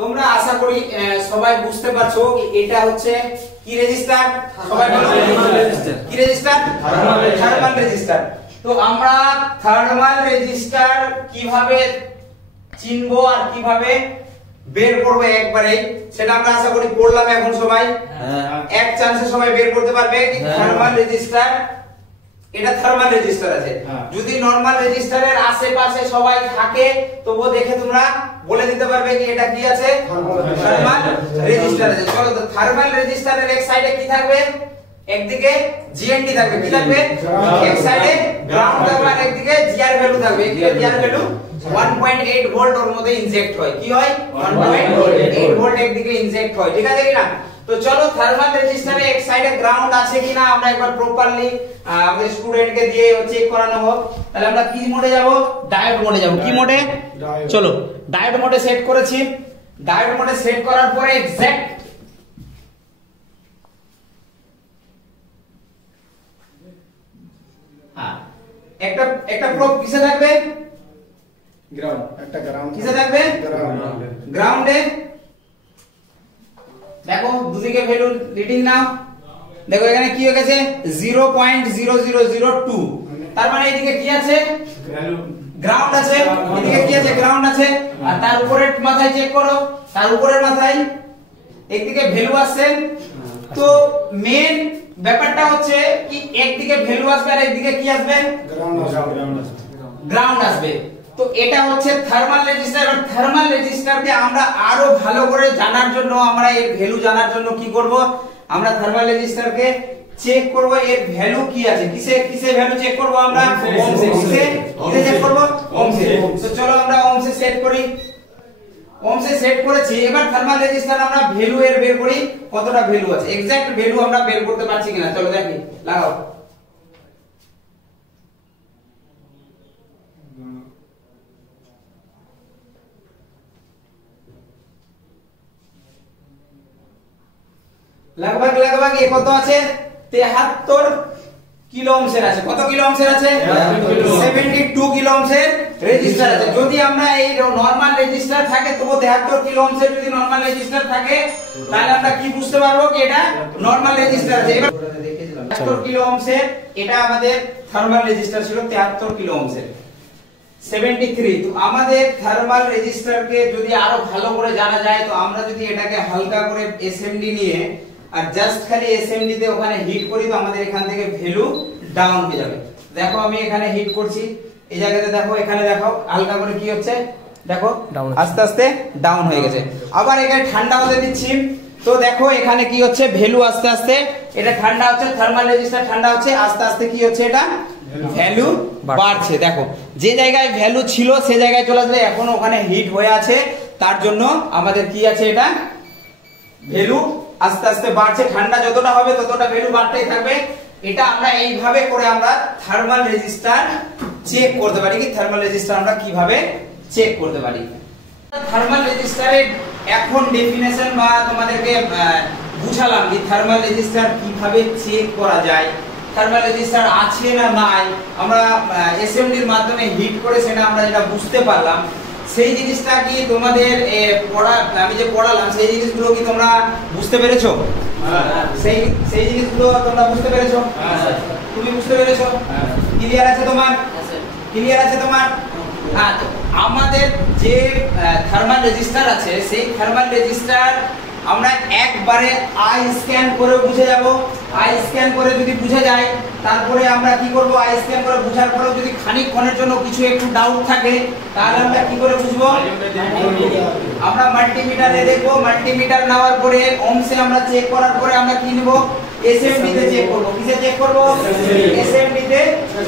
তোমরা আশা করি সবাই বুঝতে পারছো এটা হচ্ছে কি রেজিস্টার, সবাই বলো কি রেজিস্টার, থার্মাল রেজিস্টার। তো আমরা থার্মাল রেজিস্টার কিভাবে চিনবো আর কিভাবে বের করবো একবারে সেটা আমরা আশা করি পড়লাম এখন সবাই। এক চান্সে সবাই বের করতে পারবে কি থার্মাল রেজিস্টার, এটা থার্মাল রেজিস্টার আছে। যদি নরমাল রেজিস্টারের আশেপাশে সবাই থাকে তবুও দেখে তোমরা বলে দিতে পারবে কি এটা কি আছে, থার্মাল রেজিস্টার আছে। চলো তো থার্মাল রেজিস্টারের এক সাইডে কি থাকবে, একদিকে জিএনডি থাকবে, কি থাকবে এক সাইডে গ্রাউন্ড থাকবে আর একদিকে জিআর ভ্যালু থাকবে। এদিকে জিআর ভ্যালু 1.8 ভোল্ট ওর মধ্যে ইনজেক্ট হয়, কি হয় 1.8 ভোল্ট একদিকে ইনজেক্ট হয়, ঠিক আছে কিনা। তো চলো থার্মাল রেজিস্টারে এক সাইডে গ্রাউন্ড আছে কিনা আমরা একবার প্রপারলি আমাদের স্টুডেন্টকে দিয়ে চেক করানো হোক। তাহলে আমরা কি মোডে যাব, ডায়োড মোডে যাব। কি মোডে, চলো ডায়োড মোডে সেট করেছি। ডায়োড মোডে সেট করার পরে এক্সাক্ট একটা প্রোব কিসে থাকবে, গ্রাউন্ড, একটা গ্রাউন্ড কিসে থাকবে, গ্রাউন্ডে। দেখো দুদিকে ভ্যালু রিডিং নাও, দেখো এখানে কি হয়ে গেছে 0.0002, তার মানে এদিকে কি আছে গ্রাউন্ড আছে, এদিকে কি আছে গ্রাউন্ড আছে। আর তার উপরের মাথায় চেক করো, তার উপরের মাথায় একদিকে ভ্যালু আসছে। তো মেন ব্যাপারটা হচ্ছে কি একদিকে ভ্যালু আসবে আর একদিকে কি আসবে, গ্রাউন্ড আসবে। তো এটা হচ্ছে থার্মাল রেজিস্টার। আর থার্মাল রেজিস্টারকে আমরা আরো ভালো করে জানার জন্য, আমরা এর ভ্যালু জানার জন্য কি করব, আমরা থার্মাল রেজিস্টারকে চেক করব এর ভ্যালু কি আছে। কিসে কিসে ভ্যালু চেক করব আমরা, ওহমসে। কিসে কিসে চেক করব, ওহমসে। তো চলো আমরা ওহমসে সেট করি। ওহমসে সেট করেছি। এবার থার্মাল রেজিস্টার আমরা ভ্যালু এর বের করি, কতটা ভ্যালু আছে, এক্সাক্ট ভ্যালু আমরা বের করতে পারছি কিনা। চলো দেখি, লাগাও। लगभग लगभग ये কত আছে 73 কিলো ওহমসের আছে। কত কিলো ওহমসের আছে, 72 কিলো ওহমসের রেজিস্টার আছে। যদি আমরা এই নরমাল রেজিস্টার থাকে তবু 73 কিলো ওহমসের যদি নরমাল রেজিস্টার থাকে তাহলে আমরা কি বুঝতে পারবো কি এটা নরমাল রেজিস্টার আছে। এবার 73 কিলো ওহমসের এটা আমাদের থার্মাল রেজিস্টার ছিল 73 কিলো ওহমসের 73। তো আমাদের থার্মাল রেজিস্টারকে যদি আরো ভালো করে জানা যায় তো আমরা যদি এটাকে হালকা করে এসএমডি নিয়ে আর জাস্ট খালি এসএমডি তে ওখানে হিট করি তো আমাদের এখান থেকে ভ্যালু ডাউন হয়ে যাবে। দেখো আমি এখানে হিট করছি, এই জায়গাতে দেখো, এখানে দেখো হালকা করে কি হচ্ছে, দেখো আস্তে আস্তে ডাউন হয়ে গেছে। আবার এখানে ঠান্ডা হতে দিচ্ছি তো দেখো এখানে কি হচ্ছে, ভ্যালু আস্তে আস্তে এটা ঠান্ডা হচ্ছে, থার্মাল রেজিস্টার ঠান্ডা হচ্ছে, আস্তে আস্তে কি হচ্ছে এটা ভ্যালু বাড়ছে। দেখো যে জায়গায় ভ্যালু ছিল সে জায়গায় চলে আসবে, এখন ওখানে হিট হয়ে আছে, তার জন্য আমাদের কি আছে এটা ভ্যালু আস্তে আস্তে বাড়ছে। ঠান্ডা যতটা হবে ততটা ভ্যালু বাড়তেই থাকবে। এটা আমরা এইভাবে করে আমরা থার্মাল রেজিস্টার চেক করতে পারি। কি থার্মাল রেজিস্টার আমরা কিভাবে চেক করতে পারি, থার্মাল রেজিস্টারের এখন ডেফিনেশন বা তোমাদেরকে বুঝালাম যে থার্মাল রেজিস্টার কিভাবে চেক করা যায়, থার্মাল রেজিস্টার আছে না নাই আমরা এসএমডির মাধ্যমে হিট করে সেটা আমরা যেটা বুঝতে পারলাম। সেই জিনিসটা কি তোমাদের পড়া আমি যে পড়ালাম সেই জিনিসগুলো কি তোমরা বুঝতে পেরেছো? সেই জিনিসগুলো তোমরা বুঝতে পেরেছো? তুমি বুঝতে পেরেছো? ক্লিয়ার আছে তোমার? ক্লিয়ার আছে তোমার? হ্যাঁ, তো আমাদের যে থার্মাল রেজিস্টার আছে সেই থার্মাল রেজিস্টার আমরা একবারে আই স্ক্যান করে বুঝে যাব। আই স্ক্যান করে যদি বুঝে যায় তারপরে আমরা কি করব, আই স্ক্যান করে বুঝার পরেও যদি খানিকক্ষণের জন্য কিছু একটু ডাউট থাকে তাহলে আমরা কি করে বুঝবো, আমরা মাল্টিমিটারে দেখবো। মাল্টিমিটার নেওয়ার পরে ওহমসে আমরা চেক করার পরে আমরা কি নিব, এসএমডি তে চেক করব। কিসে চেক করব, এসএমডি তে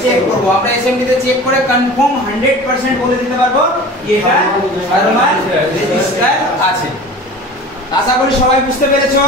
চেক করব। আমরা এসএমডি তে চেক করে কনফার্ম 100% বলে দিতে পারবো এটা থার্মাল রেজিস্টার আছে। আশা করি সবাই বুঝতে পেরেছো।